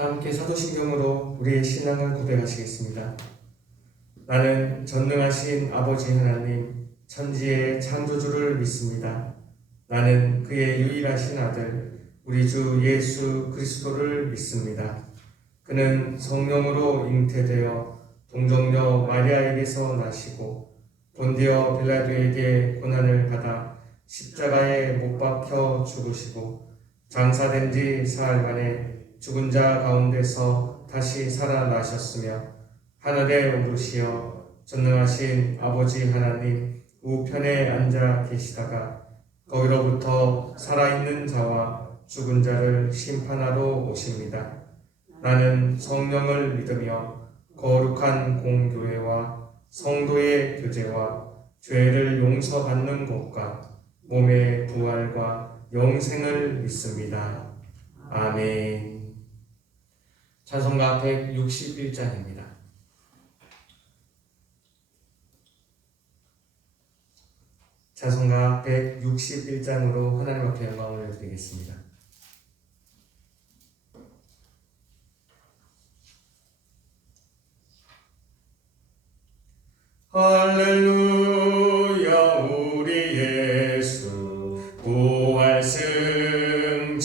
다 함께 사도신경으로 우리의 신앙을 고백하시겠습니다. 나는 전능하신 아버지 하나님, 천지의 창조주를 믿습니다. 나는 그의 유일하신 아들, 우리 주 예수 그리스도를 믿습니다. 그는 성령으로 잉태되어 동정녀 마리아에게서 나시고 본디어 빌라도에게 고난을 받아 십자가에 못 박혀 죽으시고 장사된 지 사흘 만에 죽은 자 가운데서 다시 살아나셨으며 하늘에 오르시어 전능하신 아버지 하나님 우편에 앉아 계시다가 거기로부터 살아있는 자와 죽은 자를 심판하러 오십니다. 나는 성령을 믿으며 거룩한 공교회와 성도의 교제와 죄를 용서받는 것과 몸의 부활과 영생을 믿습니다. 아멘. 찬송가 161장입니다. 찬송가 161장으로 하나님 앞에 영광을 드리겠습니다. 할렐루야 우리 예수 부활 승천하셨네.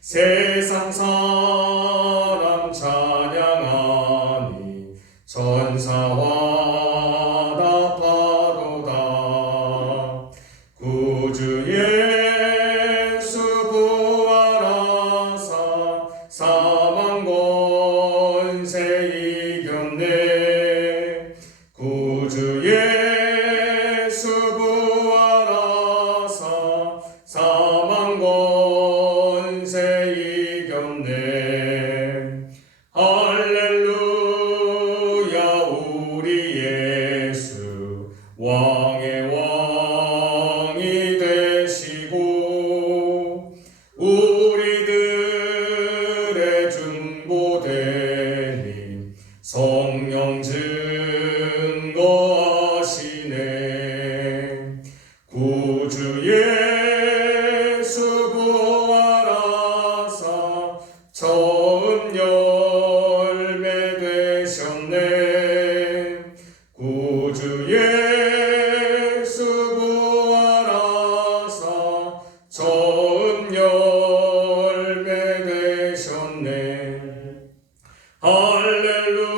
세상 사람 찬양하니 천사와 나파도다. 구주 예수 부활하사 사망 권세 이겼네. 구주 예수 부활하사 사망 권세 이겼네. 할렐루야 우리 예수 왕의 왕이 되시고 우리들의 중보되니 성령 증거하시네. 구주 예수 부활하사 처음 열매 되셨네. 구주 예수 부활하사 처음 열매 되셨네. 할렐루야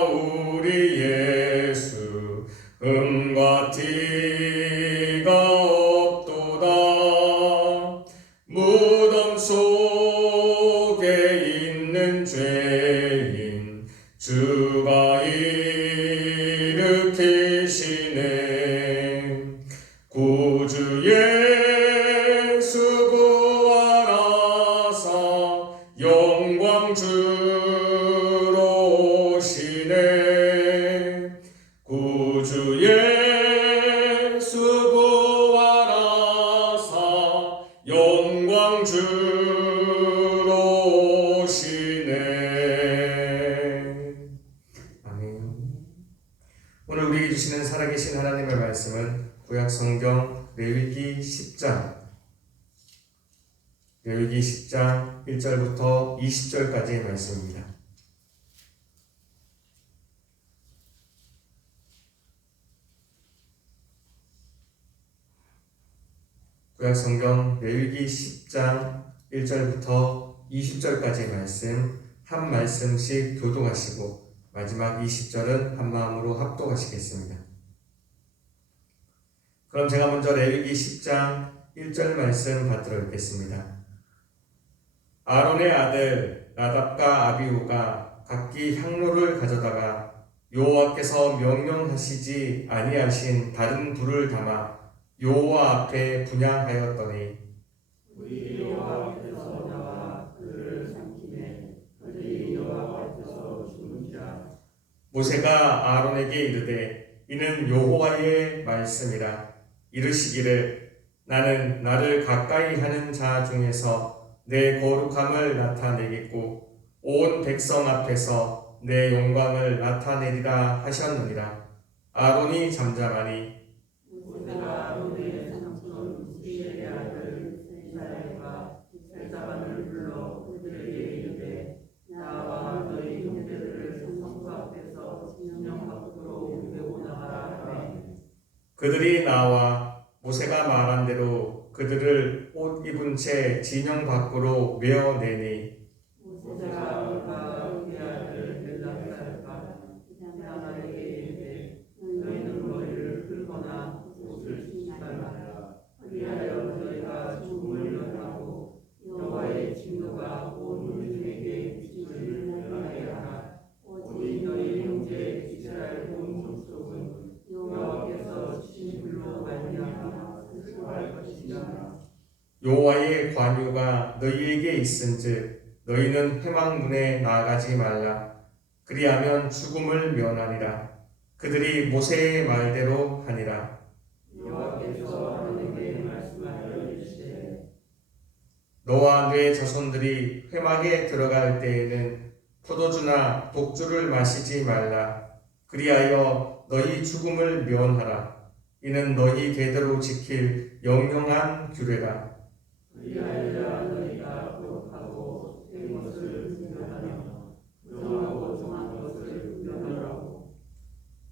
우리 예수 흠과 티가 없도다. 무덤 속에 있는 죄인 주가 일으키시네. 구주 예수 부활하사 영광 주로 오시네. 구주 예수 부활하사 영광 주로 오시네. 아멘. 오늘 우리에게 주시는 살아계신 하나님의 말씀은 구약성경 레위기 10장 1절부터 20절까지의 말씀입니다. 구약성경 레위기 10장 1절부터 20절까지의 말씀 한 말씀씩 교독하시고 마지막 20절은 한 마음으로 합독하시겠습니다. 그럼 제가 먼저 레위기 10장 1절 말씀 받들어 읽겠습니다. 아론의 아들 나답과 아비후가 각기 향로를 가져다가 여호와께서 명령하시지 아니하신 다른 불을 담아 여호와 앞에 분향하였더니 우리 여호와 앞에서 나와 그를 삼키매 그들이 여호와 앞에서 죽은지라. 모세가 아론에게 이르되 이는 여호와의 말씀이라. 이르시기를 나는 나를 가까이 하는 자 중에서 내 거룩함을 나타내겠고 온 백성 앞에서 내 영광을 나타내리라 하셨느니라. 아론이 잠잠하니 모세가 아론의 삼촌 후시엘의 아들 이스라엘과 그들이 나와 모세가 말한 대로 그들을 옷 입은 채 진영 밖으로 메어내니 모세가 그가 그의 아들 엘라살과 나에게 이르되 너희는 머리를 풀거나 옷을 찢지 말라. 그리하여 너희가 죽음을 면하고 여호와의 진노가 온 민중에게 미치기를 면하게 하라. 오직 너희 형제 이스라엘 온 족속은 여호와께서 주신 불로 말미암아 슬퍼할 것이니라. 여호와의 관유가 너희에게 있은즉 너희는 회막문에 나아가지 말라. 그리하면 죽음을 면하리라. 그들이 모세의 말대로 하니라. 여호와께서 너에게 말씀하여 이르시되 너와 네 자손들이 회막에 들어갈 때에는 포도주나 독주를 마시지 말라. 그리하여 너희 죽음을 면하라. 이는 너희 대대로 지킬 영영한 규례라. 그리하여 너희가 거룩하고 된 것을 분별하며 부정하고 정한 것을 분별하라고.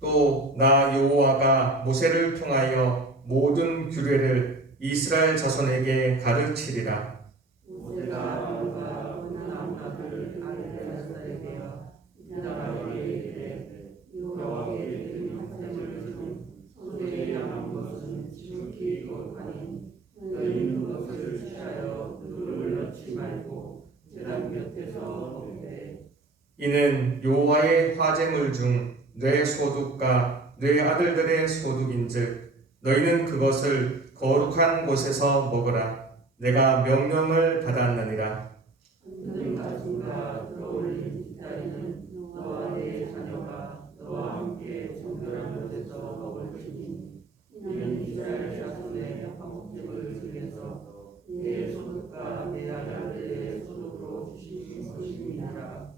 또 나 여호와가 모세를 통하여 모든 규례를 이스라엘 자손에게 가르치리라. 모세가 그가 혼난 아들 엘사에게와 이스라엘에게 이르되 여호와께 드린 헌sem을 중 소재에 양한 것은 지극히 거룩하니 너희는 그것을 취하여 그물을 넣지 말고 제단 곁에서 먹되 이는 여호와의 화제물 중 내 소득과 내 아들들의 소득인즉 너희는 그것을 거룩한 곳에서 먹으라. 내가 명령을 받았느니라. 너희 가슴과 들어올린 뒷다리는 너와 내 자녀가 너와 함께 정결한 곳에서 먹을지니 이는 이스라엘 자손의 화목제물 중에서 내 소득과 내 아들들의 소득으로 주신 것입니다.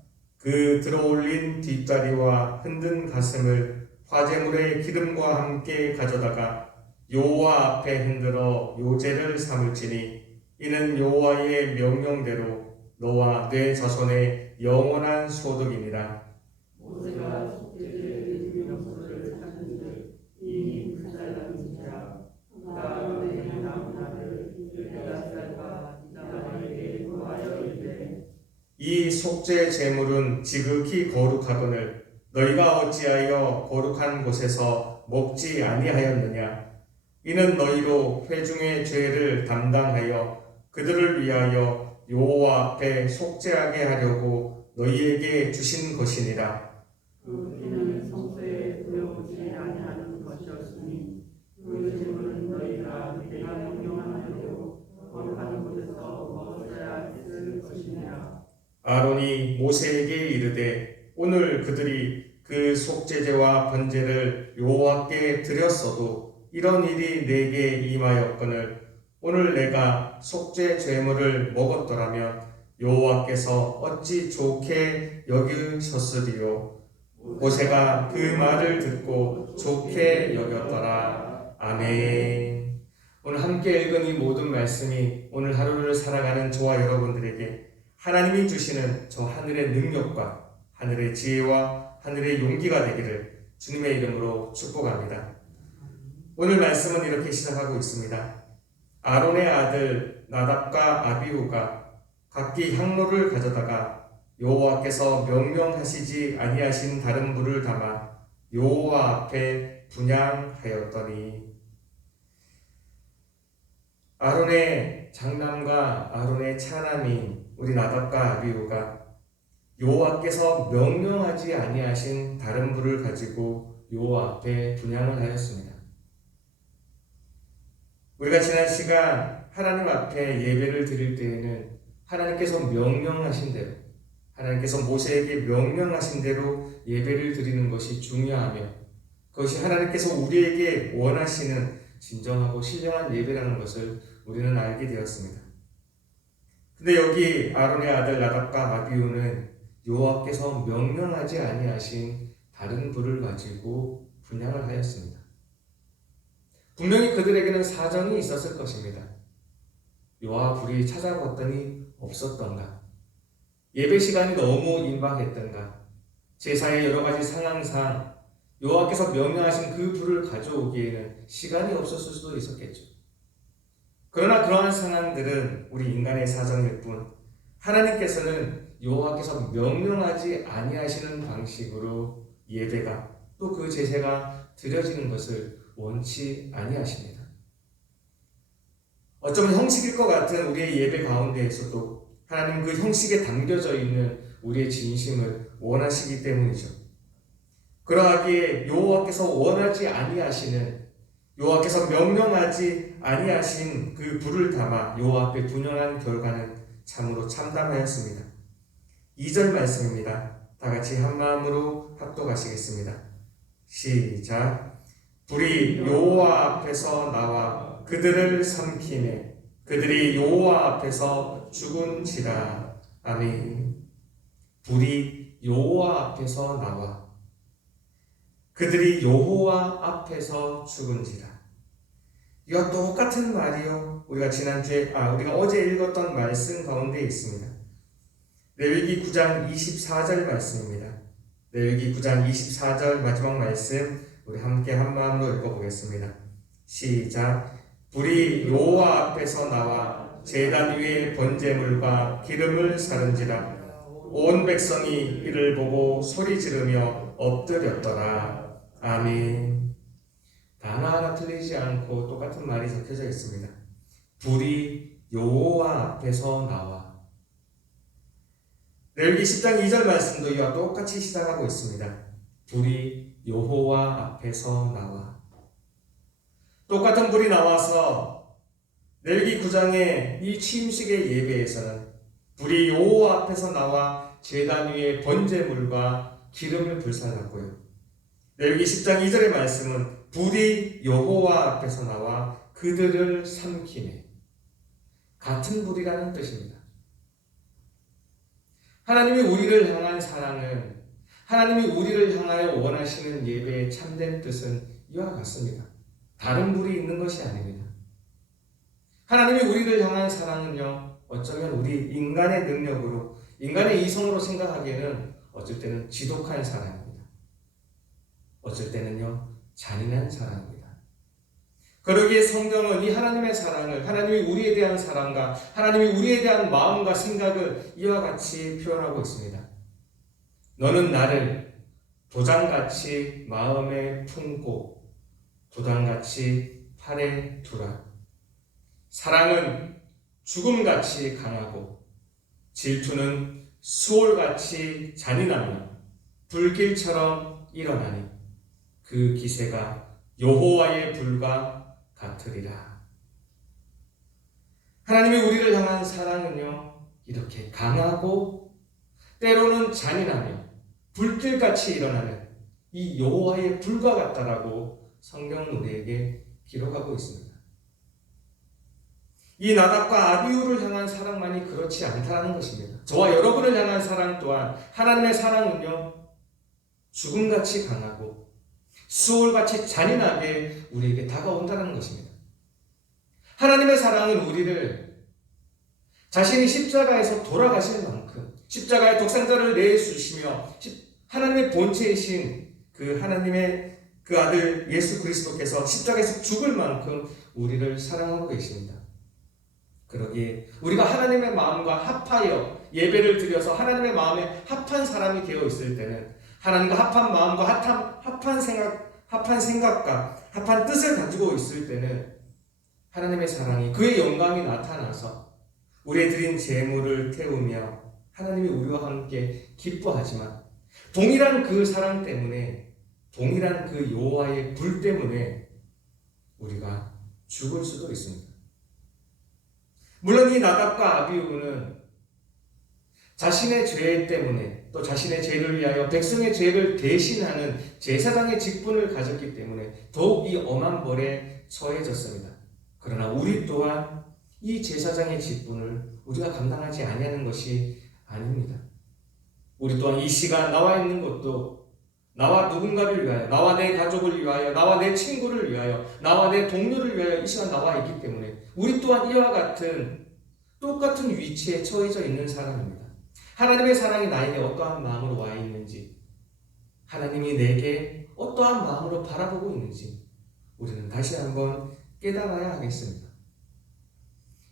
그 들어올린 뒷다리와 흔든 가슴을 화제물의 기름과 함께 가져다가 여호와 앞에 흔들어 요제를 삼을지니 이는 여호와의 명령대로 너와 네 자손의 영원한 소득이니라. 모세가 속죄제의 증명서를 찾은즉 이미 불살라는 자라. 그가 그의 남은 아들 엘사살과 이다말에게 고하여 이르되 이 속죄 제물은 지극히 거룩하거늘 너희가 어찌하여 거룩한 곳에서 먹지 아니하였느냐. 이는 너희로 회중의 죄를 담당하여 그들을 위하여 여호와 앞에 속죄하게 하려고 너희에게 주신 것이니라. 그 피는 성소에 들여오지 아니하는 것이었으니 그 제물은 너희가 내가 명령한 대로 거룩한 곳에서 먹어야 했을 것이니라. 아론이 모세에게 이르되 오늘 그들이 그 속죄제와 번제를 여호와께 드렸어도 이런 일이 내게 임하였거늘 오늘 내가 속죄 제물을 먹었더라면 여호와께서 어찌 좋게 여기셨으리요. 모세가 그 말을 듣고 좋게 여겼더라. 아멘. 오늘 함께 읽은 이 모든 말씀이 오늘 하루를 살아가는 저와 여러분들에게 하나님이 주시는 저 하늘의 능력과 하늘의 지혜와 하늘의 용기가 되기를 주님의 이름으로 축복합니다. 오늘 말씀은 이렇게 시작하고 있습니다. 아론의 아들 나답과 아비후가 각기 향로를 가져다가 여호와께서 명령하시지 아니하신 다른 물을 담아 여호와 앞에 분향하였더니 아론의 장남과 아론의 차남인 우리 나답과 아비후가 여호와께서 명령하지 아니하신 다른 불을 가지고 여호와 앞에 분향을 하였습니다. 우리가 지난 시간 하나님 앞에 예배를 드릴 때에는 하나님께서 명령하신 대로 하나님께서 모세에게 명령하신 대로 예배를 드리는 것이 중요하며 그것이 하나님께서 우리에게 원하시는 진정하고 신령한 예배라는 것을 우리는 알게 되었습니다. 근데 여기 아론의 아들 나답과 아비후는 여호와께서 명령하지 아니하신 다른 불을 가지고 분향을 하였습니다. 분명히 그들에게는 사정이 있었을 것입니다. 여호와 불이 찾아봤더니 없었던가? 예배 시간이 너무 임박했던가? 제사의 여러 가지 상황상 여호와께서 명령하신 그 불을 가져오기에는 시간이 없었을 수도 있었겠죠. 그러나 그러한 상황들은 우리 인간의 사정일 뿐 하나님께서는 여호와께서 명령하지 아니하시는 방식으로 예배가 또 그 제사가 드려지는 것을 원치 아니하십니다. 어쩌면 형식일 것 같은 우리의 예배 가운데에서도 하나님 그 형식에 담겨져 있는 우리의 진심을 원하시기 때문이죠. 그러하기에 여호와께서 원하지 아니하시는, 여호와께서 명령하지 아니하신 그 불을 담아 여호와 앞에 분향한 결과는 참으로 참담하였습니다. 2절 말씀입니다. 다 같이 한 마음으로 합독하시겠습니다. 시작. 불이 여호와 앞에서 나와 그들을 삼키매 그들이 여호와 앞에서 죽은지라. 아멘. 불이 여호와 앞에서 나와 그들이 여호와 앞에서 죽은지라. 이와 똑같은 말이요, 우리가 우리가 어제 읽었던 말씀 가운데 있습니다. 레위기 9장 24절 말씀입니다. 레위기 9장 24절 마지막 말씀 우리 함께 한 마음으로 읽어보겠습니다. 시작. 불이 여호와 앞에서 나와 제단 위에 번제물과 기름을 사른지라. 온 백성이 이를 보고 소리 지르며 엎드렸더라. 아멘. 하나하나 틀리지 않고 똑같은 말이 적혀져 있습니다. 불이 여호와 앞에서 나와. 레위기 10장 2절 말씀도 이와 똑같이 시작하고 있습니다. 불이 여호와 앞에서 나와. 똑같은 불이 나와서 레위기 9장의 이 취임식의 예배에서는 불이 여호와 앞에서 나와 제단 위에 번제물과 기름을 불살랐고요. 레위기 10장 2절의 말씀은 불이 여호와 앞에서 나와 그들을 삼키네. 같은 불이라는 뜻입니다. 하나님이 우리를 향한 사랑은, 하나님이 우리를 향하여 원하시는 예배의 참된 뜻은 이와 같습니다. 다른 불이 있는 것이 아닙니다. 하나님이 우리를 향한 사랑은요, 어쩌면 우리 인간의 능력으로, 인간의 이성으로 생각하기에는 어쩔 때는 지독한 사랑입니다. 어쩔 때는요, 잔인한 사랑입니다. 그러기에 성경은 이 하나님의 사랑을, 하나님이 우리에 대한 사랑과 하나님이 우리에 대한 마음과 생각을 이와 같이 표현하고 있습니다. 너는 나를 도장같이 마음에 품고 도장같이 팔에 두라. 사랑은 죽음같이 강하고 질투는 수월같이 잔인하며 불길처럼 일어나니 그 기세가 여호와의 불과 같으리라. 하나님이 우리를 향한 사랑은요, 이렇게 강하고 때로는 잔인하며 불길같이 일어나는 이 여호와의 불과 같다라고 성경은 우리에게 기록하고 있습니다. 이 나답과 아비후를 향한 사랑만이 그렇지 않다는 것입니다. 저와 여러분을 향한 사랑 또한, 하나님의 사랑은요, 죽음같이 강하고 수월같이 잔인하게 우리에게 다가온다는 것입니다. 하나님의 사랑은 우리를 자신이 십자가에서 돌아가실 만큼, 십자가의 독생자를 내주시며 하나님의 본체이신 그 하나님의 그 아들 예수 그리스도께서 십자가에서 죽을 만큼 우리를 사랑하고 계십니다. 그러기에 우리가 하나님의 마음과 합하여 예배를 드려서 하나님의 마음에 합한 사람이 되어 있을 때는, 하나님과 합한 마음과 합한 생각과 합한 뜻을 가지고 있을 때는 하나님의 사랑이, 그의 영광이 나타나서 우리의 드린 제물을 태우며 하나님이 우리와 함께 기뻐하지만, 동일한 그 사랑 때문에, 동일한 그 여호와의 불 때문에 우리가 죽을 수도 있습니다. 물론 이 나답과 아비후는 자신의 죄 때문에, 또 자신의 죄를 위하여 백성의 죄를 대신하는 제사장의 직분을 가졌기 때문에 더욱 이 엄한 벌에 처해졌습니다. 그러나 우리 또한 이 제사장의 직분을 우리가 감당하지 아니하는 것이 아닙니다. 우리 또한 이 시간 나와 있는 것도 나와 누군가를 위하여, 나와 내 가족을 위하여, 나와 내 친구를 위하여, 나와 내 동료를 위하여 이 시간 나와 있기 때문에 우리 또한 이와 같은 똑같은 위치에 처해져 있는 사람입니다. 하나님의 사랑이 나에게 어떠한 마음으로 와 있는지, 하나님이 내게 어떠한 마음으로 바라보고 있는지 우리는 다시 한번 깨달아야 하겠습니다.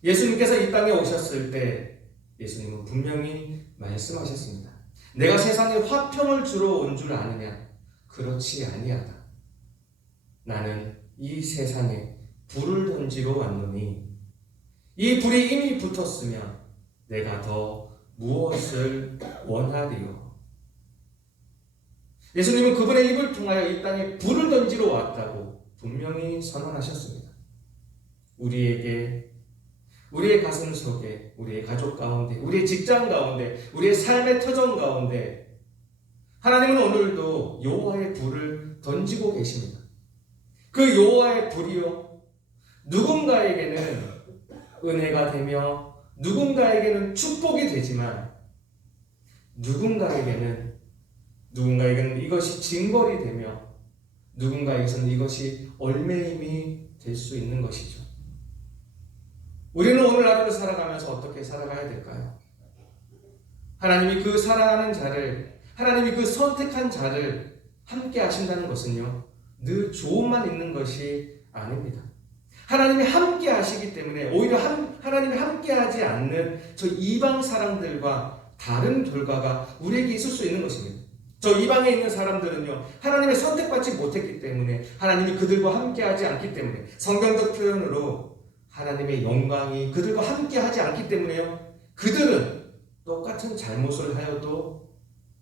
예수님께서 이 땅에 오셨을 때 예수님은 분명히 말씀하셨습니다. 내가 세상에 화평을 주러 온 줄 아느냐? 그렇지 아니하다. 나는 이 세상에 불을 던지러 왔노니 이 불이 이미 붙었으면 내가 더 무엇을 원하리요? 예수님은 그분의 입을 통하여 이 땅에 불을 던지러 왔다고 분명히 선언하셨습니다. 우리에게, 우리의 가슴 속에, 우리의 가족 가운데, 우리의 직장 가운데, 우리의 삶의 터전 가운데 하나님은 오늘도 여호와의 불을 던지고 계십니다. 그 여호와의 불이요, 누군가에게는 은혜가 되며 누군가에게는 축복이 되지만 누군가에게는 이것이 징벌이 되며 누군가에게서는 이것이 얼매임이 될 수 있는 것이죠. 우리는 오늘 하루를 살아가면서 어떻게 살아가야 될까요? 하나님이 그 사랑하는 자를, 하나님이 그 선택한 자를 함께 하신다는 것은요, 늘 좋음만 있는 것이 아닙니다. 하나님이 함께 하시기 때문에 오히려 하나님이 함께 하지 않는 저 이방 사람들과 다른 결과가 우리에게 있을 수 있는 것입니다. 저 이방에 있는 사람들은요, 하나님의 선택받지 못했기 때문에, 하나님이 그들과 함께 하지 않기 때문에, 성경적 표현으로 하나님의 영광이 그들과 함께 하지 않기 때문에요, 그들은 똑같은 잘못을 하여도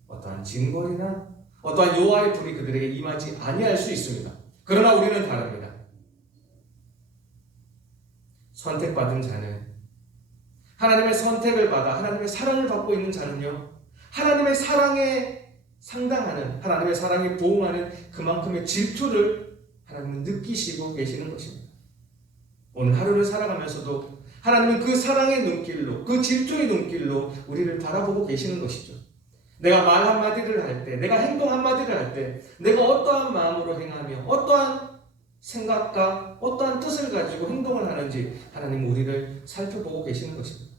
어떠한 징벌이나 어떠한 여호와의 불이 그들에게 임하지 아니할 수 있습니다. 그러나 우리는 다릅니다. 선택받은 자는, 하나님의 선택을 받아 하나님의 사랑을 받고 있는 자는요, 하나님의 사랑에 상당하는, 하나님의 사랑에 보응하는 그만큼의 질투를 하나님은 느끼시고 계시는 것입니다. 오늘 하루를 살아가면서도 하나님은 그 사랑의 눈길로, 그 질투의 눈길로 우리를 바라보고 계시는 것이죠. 내가 말 한마디를 할 때, 내가 행동 한마디를 할 때, 내가 어떠한 마음으로 행하며 어떠한 생각과 어떠한 뜻을 가지고 행동을 하는지 하나님은 우리를 살펴보고 계시는 것입니다.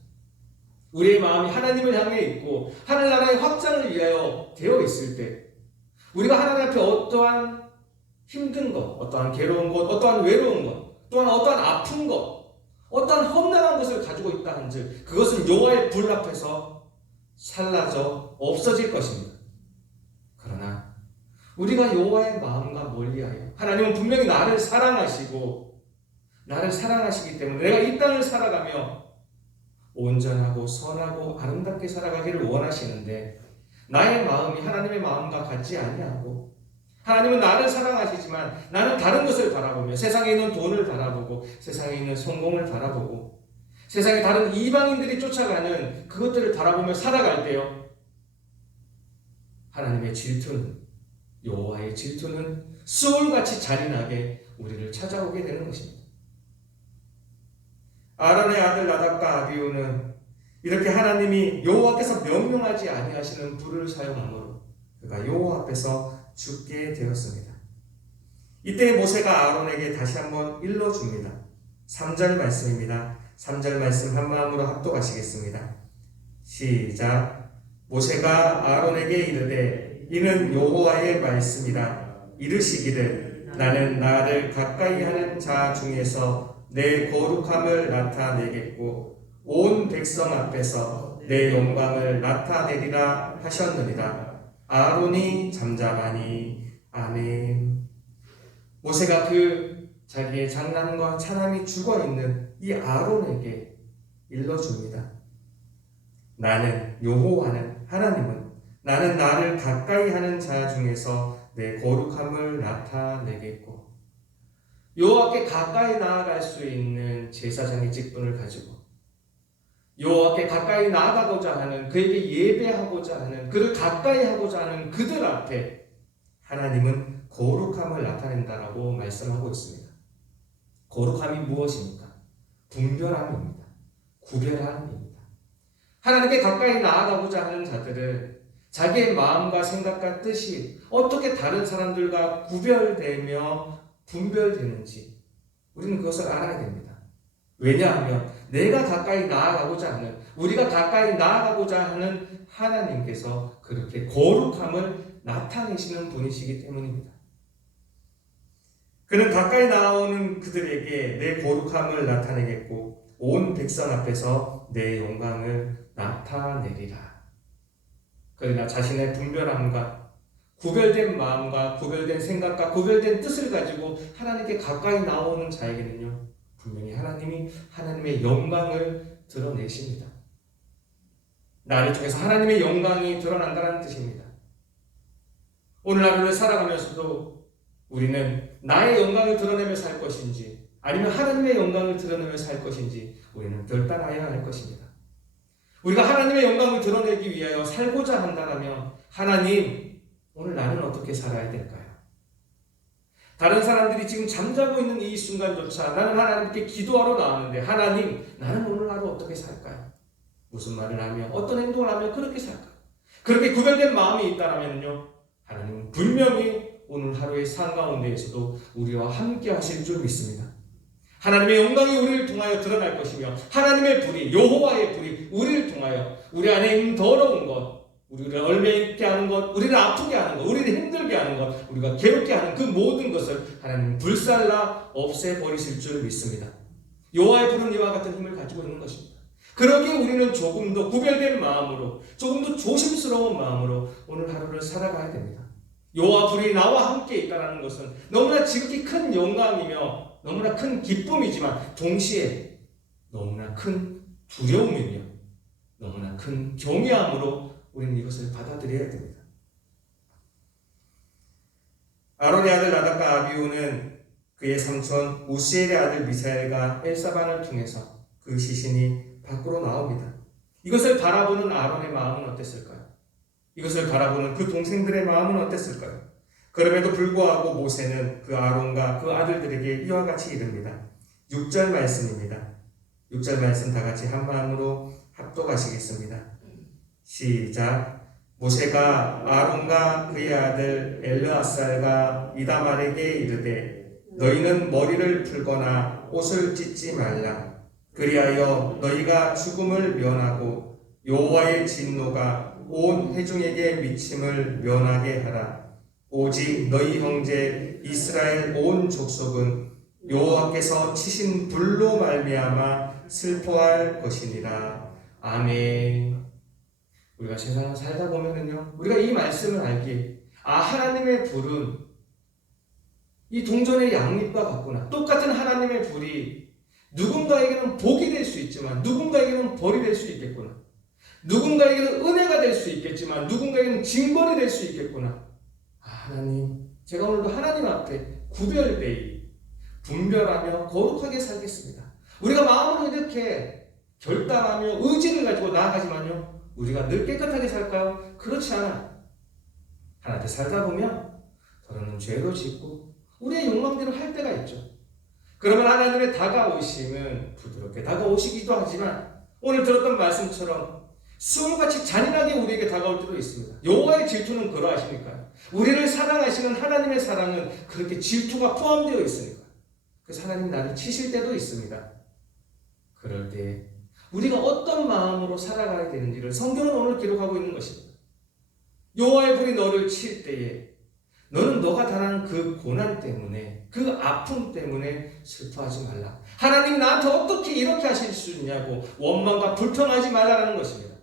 우리의 마음이 하나님을 향해 있고 하늘나라의 확장을 위하여 되어 있을 때, 우리가 하나님 앞에 어떠한 힘든 것, 어떠한 괴로운 것, 어떠한 외로운 것, 또한 어떠한 아픈 것, 어떠한 험난한 것을 가지고 있다 한즉 그것은 여호와의 불 앞에서 살라져 없어질 것입니다. 그러나 우리가 여호와의 마음과 멀리하여, 하나님은 분명히 나를 사랑하시고 나를 사랑하시기 때문에 내가 이 땅을 살아가며 온전하고 선하고 아름답게 살아가기를 원하시는데, 나의 마음이 하나님의 마음과 같지 아니하고, 하나님은 나를 사랑하시지만 나는 다른 것을 바라보며 세상에 있는 돈을 바라보고 세상에 있는 성공을 바라보고 세상에 다른 이방인들이 쫓아가는 그것들을 바라보며 살아갈 때요, 하나님의 질투는, 여호와의 질투는 수월같이 잔인하게 우리를 찾아오게 되는 것입니다. 아론의 아들 나답과 아비후는 이렇게 하나님이 여호와께서 명령하지 아니하시는 불을 사용함으로 그가 여호와 앞에서 죽게 되었습니다. 이때 모세가 아론에게 다시 한번 일러줍니다. 3절 말씀입니다. 3절 말씀 한마음으로 합독하시겠습니다. 시작. 모세가 아론에게 이르되 이는 여호와의 말씀이라. 이르시기를 나는 나를 가까이 하는 자 중에서 내 거룩함을 나타내겠고 온 백성 앞에서 내 영광을 나타내리라 하셨느니라. 아론이 잠잠하니. 아멘. 모세가 그 자기의 장남과 차남이 죽어있는 이 아론에게 일러줍니다. 나는, 여호와는, 하나님은 나는 나를 가까이 하는 자 중에서 내 거룩함을 나타내겠고, 여호와께 가까이 나아갈 수 있는 제사장의 직분을 가지고 여호와께 가까이 나아가고자 하는, 그에게 예배하고자 하는, 그를 가까이 하고자 하는 그들 앞에 하나님은 거룩함을 나타낸다라고 말씀하고 있습니다. 거룩함이 무엇입니까? 분별함입니다. 구별함입니다. 하나님께 가까이 나아가고자 하는 자들은 자기의 마음과 생각과 뜻이 어떻게 다른 사람들과 구별되며 분별되는지 우리는 그것을 알아야 됩니다. 왜냐하면 내가 가까이 나아가고자 하는, 우리가 가까이 나아가고자 하는 하나님께서 그렇게 거룩함을 나타내시는 분이시기 때문입니다. 그는 가까이 나오는 그들에게 내 거룩함을 나타내겠고 온 백성 앞에서 내 영광을 나타내리라. 그러나 자신의 분별함과 구별된 마음과 구별된 생각과 구별된 뜻을 가지고 하나님께 가까이 나오는 자에게는요, 분명히 하나님이 하나님의 영광을 드러내십니다. 나를 통해서 하나님의 영광이 드러난다는 뜻입니다. 오늘 하루를 살아가면서도 우리는 나의 영광을 드러내며 살 것인지 아니면 하나님의 영광을 드러내며 살 것인지 우리는 결단하여야 할 것입니다. 우리가 하나님의 영광을 드러내기 위하여 살고자 한다면 하나님, 오늘 나는 어떻게 살아야 될까요? 다른 사람들이 지금 잠자고 있는 이 순간조차 나는 하나님께 기도하러 나왔는데 하나님, 나는 오늘 하루 어떻게 살까요? 무슨 말을 하며 어떤 행동을 하며 그렇게 살까요? 그렇게 구별된 마음이 있다면요, 하나님은 분명히 오늘 하루의 삶 가운데에서도 우리와 함께 하실 줄 믿습니다. 하나님의 영광이 우리를 통하여 드러날 것이며 하나님의 불이, 여호와의 불이 우리를 통하여 우리 안에 있는 더러운 것, 우리를 얼매있게 하는 것, 우리를 아프게 하는 것, 우리를 힘들게 하는 것, 우리가 괴롭게 하는 그 모든 것을 하나님 불살라 없애버리실 줄 믿습니다. 여호와의 불은 이와 같은 힘을 가지고 있는 것입니다. 그러기에 우리는 조금 더 구별된 마음으로, 조금 더 조심스러운 마음으로 오늘 하루를 살아가야 됩니다. 여호와 불이 나와 함께 있다는 것은 너무나 지극히 큰 영광이며 너무나 큰 기쁨이지만 동시에 너무나 큰 두려움이며 너무나 큰 경외함으로 우리는 이것을 받아들여야 됩니다. 아론의 아들 나답과 아비후는 그의 삼촌 우시엘의 아들 미사엘과 엘사반을 통해서 그 시신이 밖으로 나옵니다. 이것을 바라보는 아론의 마음은 어땠을까요? 이것을 바라보는 그 동생들의 마음은 어땠을까요? 그럼에도 불구하고 모세는 그 아론과 그 아들들에게 이와 같이 이릅니다. 6절 말씀입니다. 6절 말씀 다 같이 한 마음으로 합독하시겠습니다. 시작. 모세가 아론과 그의 아들 엘르아살과 이다말에게 이르되 너희는 머리를 풀거나 옷을 찢지 말라. 그리하여 너희가 죽음을 면하고 여호와의 진노가 온 회중에게 미침을 면하게 하라. 오직 너희 형제 이스라엘 온 족속은 여호와께서 치신 불로 말미암아 슬퍼할 것이니라. 아멘. 우리가 세상을 살다 보면은요, 우리가 이 말씀을 알기에 하나님의 불은 이 동전의 양립과 같구나. 똑같은 하나님의 불이 누군가에게는 복이 될 수 있지만 누군가에게는 벌이 될 수 있겠구나. 누군가에게는 은혜가 될 수 있겠지만 누군가에게는 징벌이 될 수 있겠구나. 하나님, 제가 오늘도 하나님 앞에 구별되이 분별하며 거룩하게 살겠습니다. 우리가 마음으로 이렇게 결단하며 의지를 가지고 나아가지만요, 우리가 늘 깨끗하게 살까요? 그렇지 않아. 하나님께 살다 보면 더러는 죄도 짓고 우리의 욕망대로 할 때가 있죠. 그러면 하나님의 다가오심은 부드럽게 다가오시기도 하지만 오늘 들었던 말씀처럼 수월같이 잔인하게 우리에게 다가올 때도 있습니다. 여호와의 질투는 그러하시니까요. 우리를 사랑하시는 하나님의 사랑은 그렇게 질투가 포함되어 있으니까 그 하나님 나를 치실 때도 있습니다. 그럴 때 우리가 어떤 마음으로 살아가야 되는지를 성경은 오늘 기록하고 있는 것입니다. 여호와의 불이 너를 칠 때에 너는 너가 당한 그 고난 때문에, 그 아픔 때문에 슬퍼하지 말라. 하나님 나한테 어떻게 이렇게 하실 수 있냐고 원망과 불평하지 말라는 것입니다.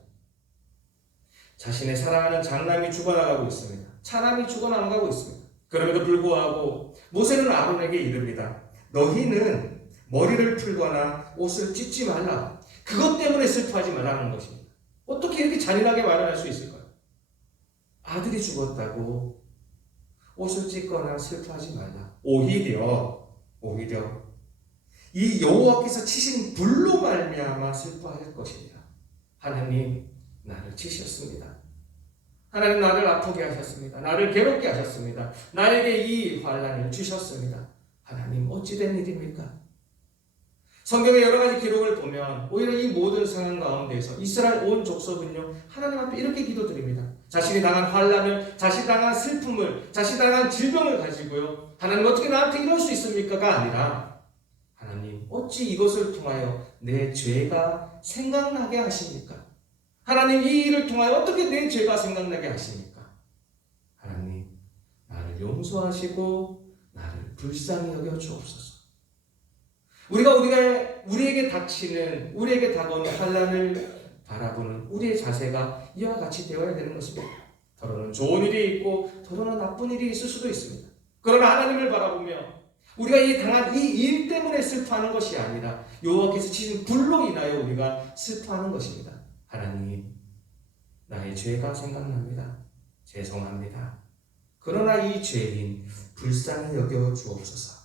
자신의 사랑하는 장남이 죽어나가고 있습니다. 차남이 죽어나가고 있습니다. 그럼에도 불구하고 모세는 아론에게 이릅니다. 너희는 머리를 풀거나 옷을 찢지 말라. 그것 때문에 슬퍼하지 말라는 것입니다. 어떻게 이렇게 잔인하게 말을 할 수 있을까요? 아들이 죽었다고 옷을 찢거나 슬퍼하지 말라. 오히려 이 여호와께서 치신 불로 말미암아 슬퍼할 것이니라. 하나님 나를 치셨습니다. 하나님 나를 아프게 하셨습니다. 나를 괴롭게 하셨습니다. 나에게 이 환난을 주셨습니다. 하나님 어찌된 일입니까? 성경의 여러 가지 기록을 보면 오히려 이 모든 상황 가운데에서 이스라엘 온 족속은요, 하나님 앞에 이렇게 기도드립니다. 자신이 당한 환난을, 자신이 당한 슬픔을, 자신이 당한 질병을 가지고요, 하나님 어떻게 나한테 이럴 수 있습니까가 아니라 하나님 어찌 이것을 통하여 내 죄가 생각나게 하십니까? 하나님 이 일을 통하여 어떻게 내 죄가 생각나게 하십니까? 하나님 나를 용서하시고 나를 불쌍히 여겨 주옵소서. 우리에게 닥치는, 우리에게 다가오는 환난을 바라보는 우리의 자세가 이와 같이 되어야 되는 것입니다. 더러는 좋은 일이 있고 더러는 나쁜 일이 있을 수도 있습니다. 그러나 하나님을 바라보며 우리가 이 당한 이 일 때문에 슬퍼하는 것이 아니라 여호와께서 치신 불로 인하여 우리가 슬퍼하는 것입니다. 하나님, 나의 죄가 생각납니다. 죄송합니다. 그러나 이 죄인 불쌍히 여겨 주옵소서.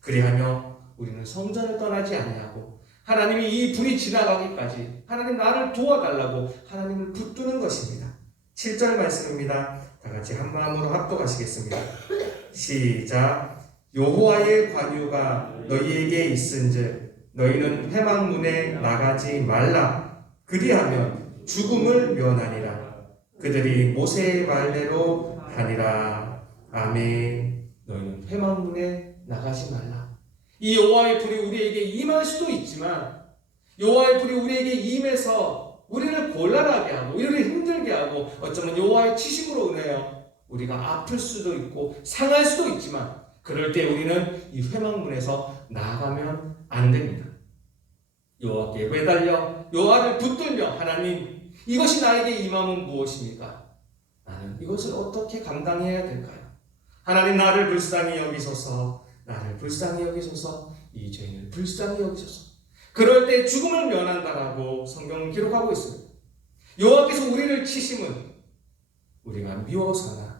그리하며 우리는 성전을 떠나지 아니하고 하나님이 이 불이 지나가기까지 하나님 나를 도와달라고 하나님을 붙드는 것입니다. 7절 말씀입니다. 다 같이 한 마음으로 합독하시겠습니다. 시작. 여호와의 관유가 너희에게 있은즉 너희는 회막문에 나가지 말라. 그리하면 죽음을 면하니라. 그들이 모세의 말대로 하니라. 아멘. 너희는 회막문에 나가지 말라. 이 여호와의 불이 우리에게 임할 수도 있지만 여호와의 불이 우리에게 임해서 우리를 곤란하게 하고 우리를 힘들게 하고 어쩌면 여호와의 치심으로 인하여 우리가 아플 수도 있고 상할 수도 있지만 그럴 때 우리는 이 회막문에서 나아가면 안 됩니다. 여호와께 매달려 여호와를 붙들며 하나님, 이것이 나에게 임함은 무엇입니까? 나는 이것을 어떻게 감당해야 될까요? 하나님, 나를 불쌍히 여기소서. 나를 불쌍히 여기소서. 이 죄인을 불쌍히 여기소서. 그럴 때 죽음을 면한다라고 성경은 기록하고 있습니다. 여호와께서 우리를 치심은 우리가 미워서나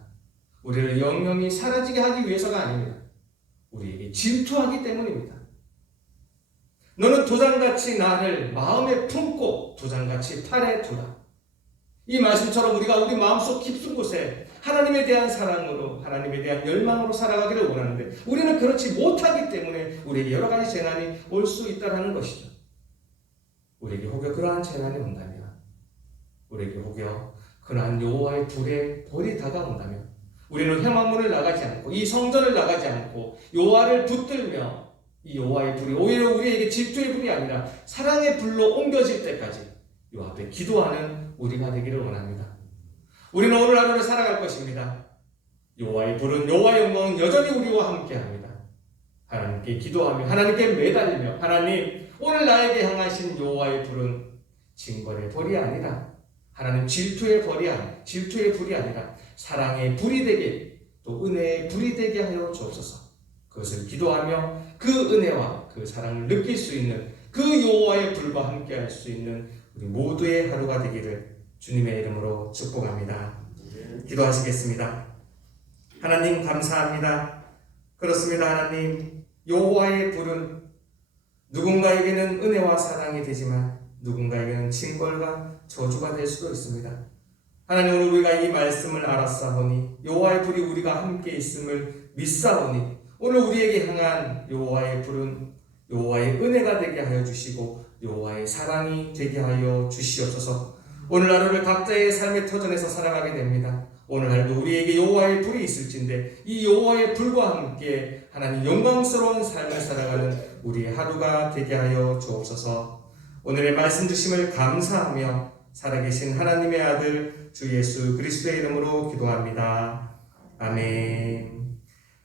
우리를 영영이 사라지게 하기 위해서가 아닙니다. 우리에게 질투하기 때문입니다. 너는 도장같이 나를 마음에 품고 도장같이 팔에 두라. 이 말씀처럼 우리가 우리 마음속 깊은 곳에 하나님에 대한 사랑으로, 하나님에 대한 열망으로 살아가기를 원하는데 우리는 그렇지 못하기 때문에 우리에게 여러 가지 재난이 올 수 있다는 것이죠. 우리에게 혹여 그러한 재난이 온다면, 우리에게 혹여 그러한 여호와의 불이 다가온다면 우리는 회막문을 나가지 않고 이 성전을 나가지 않고 여호와를 붙들며 이 여호와의 불이 오히려 우리에게 질투의 불이 아니라 사랑의 불로 옮겨질 때까지 요 앞에 기도하는 우리가 되기를 원합니다. 우리는 오늘 하루를 살아갈 것입니다. 여호와의 불은, 여호와의 영광은 여전히 우리와 함께합니다. 하나님께 기도하며 하나님께 매달리며 하나님, 오늘 나에게 향하신 여호와의 불은 징벌의 불이 아니라 하나님 질투의 불이 아니라 사랑의 불이 되게 또 은혜의 불이 되게 하여 주옵소서. 그것을 기도하며 그 은혜와 그 사랑을 느낄 수 있는 그 여호와의 불과 함께할 수 있는 우리 모두의 하루가 되기를 주님의 이름으로 축복합니다. 기도하시겠습니다. 하나님, 감사합니다. 그렇습니다. 하나님, 여호와의 불은 누군가에게는 은혜와 사랑이 되지만 누군가에게는 징벌과 저주가 될 수도 있습니다. 하나님, 오늘 우리가 이 말씀을 알았사오니 여호와의 불이 우리가 함께 있음을 믿사오니 오늘 우리에게 향한 여호와의 불은 여호와의 은혜가 되게 하여 주시고 여호와의 사랑이 되게 하여 주시옵소서. 오늘 하루를 각자의 삶의 터전에서 살아가게 됩니다. 오늘 하루도 우리에게 여호와의 불이 있을진데 이 여호와의 불과 함께 하나님 영광스러운 삶을 살아가는 우리의 하루가 되게 하여 주옵소서. 오늘의 말씀 주심을 감사하며 살아계신 하나님의 아들 주 예수 그리스도의 이름으로 기도합니다. 아멘.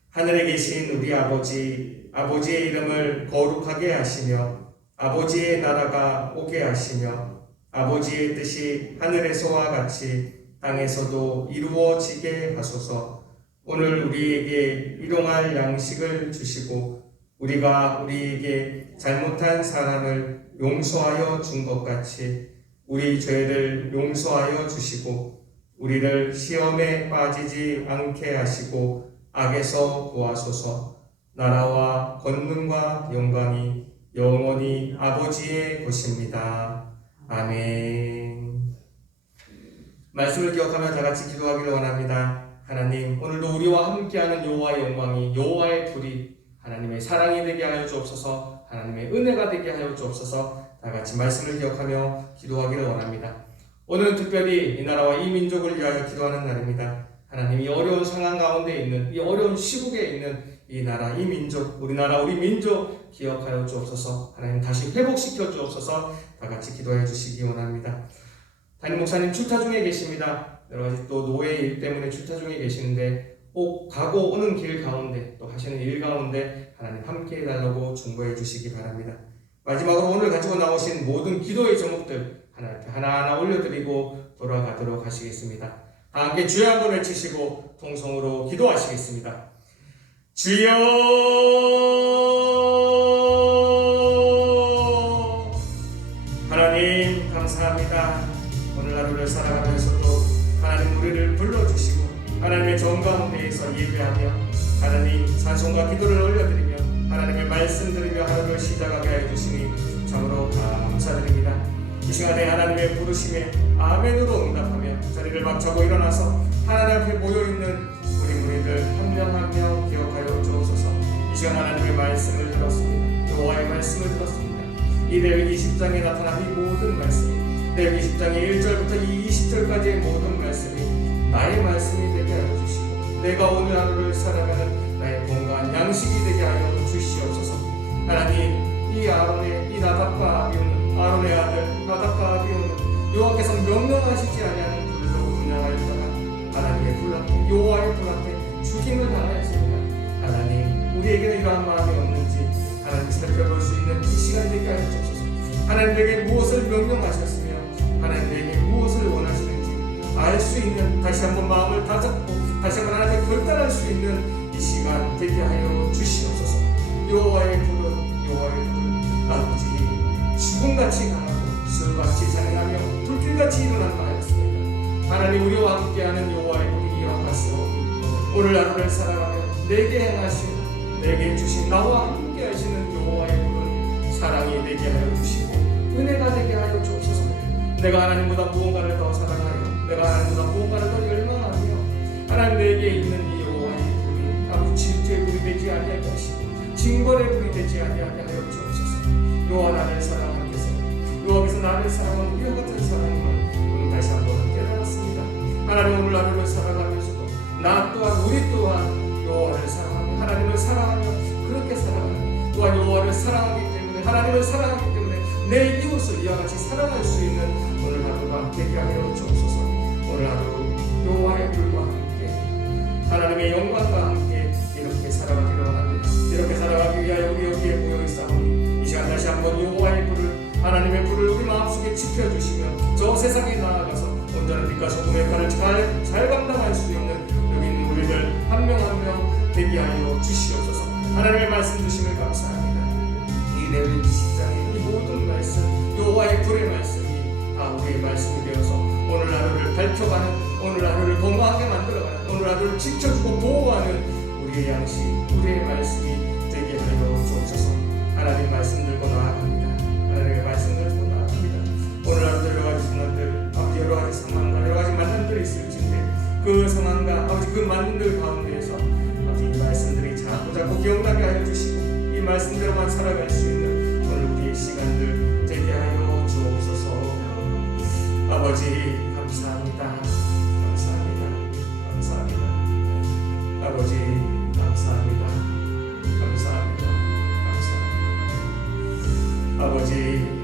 하늘에 계신 우리 아버지의 이름을 거룩하게 하시며 아버지의 나라가 오게 하시며 아버지의 뜻이 하늘에서와 같이 땅에서도 이루어지게 하소서. 오늘 우리에게 일용할 양식을 주시고 우리가 우리에게 잘못한 사람을 용서하여 준 것 같이 우리 죄를 용서하여 주시고 우리를 시험에 빠지지 않게 하시고 악에서 구하소서. 나라와 권능과 영광이 영원히 아버지의 것입니다. 아멘. 말씀을 기억하며 다 같이 기도하기를 원합니다. 하나님, 오늘도 우리와 함께하는 여호와의 영광이, 여호와의 불이 하나님의 사랑이 되게 하여 주옵소서. 하나님의 은혜가 되게 하여 주옵소서. 다 같이 말씀을 기억하며 기도하기를 원합니다. 오늘은 특별히 이 나라와 이 민족을 위하여 기도하는 날입니다. 하나님, 이 어려운 상황 가운데 있는, 이 어려운 시국에 있는 이 나라, 이 민족, 우리 나라, 우리 민족 기억하여 주옵소서. 하나님, 다시 회복시켜 주옵소서. 다 같이 기도해 주시기 원합니다. 담임 목사님 출타 중에 계십니다. 여러 가지 또 노예 일 때문에 출타 중에 계시는데 가고 오는 길 가운데 또 하시는 일 가운데 하나님 함께 해달라고 중보해 주시기 바랍니다. 마지막으로 오늘 가지고 나오신 모든 기도의 제목들 하나님 앞에 하나하나 올려드리고 돌아가도록 하시겠습니다. 다 함께 주여 한번 외치시고 통성으로 기도하시겠습니다. 주여 하나님 감사합니다. 오늘 하루를 살아가면서도 하나님 우리를 불러주시고 하나님의 정 가운데에서 예배하며 하나님 찬송과 기도를 올려드리며 하나님의 말씀 드리며 하루를 시작하게 해주시니 참으로 감사드립니다. 이 시간에 하나님의 부르심에 아멘으로 응답하며 자리를 박차고 일어나서 하나님 앞에 모여있는 우리 무리들 한 명 한 명 기억하여 주옵소서. 이 시간 하나님의 말씀을 들었습니다. 여호와의 말씀을 들었습니다. 이 레위기 10장에 나타난 이 모든 말씀, 레위기 10장의 1절부터 이 20절까지의 모든 말씀이 나의 말씀이 되게 하여 주시고 내가 오늘 하루를 살아가는 나의 건강한 양식이 되게 하여 주시옵소서. 하나님 이 아론의 이 나답과 아비오는 아론의 아들 나답과 아비오는 여호와께서 명령하시지 아니하는 불로 분양하였다가 하나님의 불 앞에 여호와의 불 앞에 죽임을 당하였습니다. 하나님 우리에게는 이러한 마음이 없는지 하나님 살펴볼 수 있는 이 시간 되게 하여 주옵소서. 하나님 내게 무엇을 명령하셨으며 하나님 내게 무엇을 원하시는지 알 수 있는 다시 한번 마음을 다잡고 다시 한번 하나님께 결단할 수 있는 이 시간 되게 하여 주시옵소서. 여호와의 불은 아버지 죽음같이 강하고 수같이 잔인하며 불길같이 일어난 바였습니다. 하나님 우리와 함께하는 여호와의 불이 이와 같사오니 오늘 하루를 살아가며 내게 행하시고 내게 주신 나와 함께 하시는 여호와의 불은 사랑이 되게 하여 주시고 은혜가 되게 하여 주옵소서. 내가 하나님보다 무언가를 더 사랑하여 내가 하나님보다 무언가를 더 열망하며 하나님 내게 있는 이 여호와의 불이 아버지 질투의 불이 되지 아니하게 하시고 징벌의 불이 되지 아니하게 하여 주옵소서. 여호와 나를 사랑하께서 여호와께서 나를 사랑하는 이와 같은 사랑임을 오늘 다시 한번 함께 알았습니다. 하나님 오늘 하루를 살아가면서도 나 또한 우리 또한 여호와를 사랑하며 하나님을 사랑하며 그렇게 살아가는 또한 여호와를 사랑하기 때문에 하나님을 사랑하기 때문에 내 이웃을 이와 같이 사랑할 수 있는 오늘 하루가 되게 하여 주옵소서. 오늘 하루 여호와의 불과 함께 하나님의 영광과 함께 이렇게 살아가기를 원합니다. 이렇게 살아가기 위하여 우리 여기에 모여있사오니 이 시간 다시 한번 여호와의 불을 하나님의 불을 우리 마음속에 지펴주시며 저 세상에 나아가서 온전한 빛과 소금의 칼을 잘 감당할 수 있는 여기 있는 우리들 한 명 한 명 되게 하여 주시옵소서. 하나님의 말씀 주심을 감사합니다. 이 레위기 10장의 이 모든 말씀 여호와의 불의 말씀이 다 우리의 말씀이 되어서 오늘 하루를 밝혀가는 오늘 하루를 건강하게 만들어가는 오늘 하루를 지켜주고 보호하는 우리의 양식 우리의 말씀이 되게 하여 주옵소서. 하나님 말씀 들고 나아갑니다. 하나님의 말씀 들고 나아갑니다. 오늘 하루 여러 가지 순간들 아버지 여러 가지 상황과 여러 가지 만남들이 있을진데 그 상황과 아버지 그 만남들 가운데에서 아버지 이 말씀들이 자꾸 기억나게 하여 주시고 이 말씀대로만 살아갈 수 있는 오늘 우리의 시간들 되게 하여 주옵소서. 아버지 감사합니다. 아버지 감사합니다. 아버지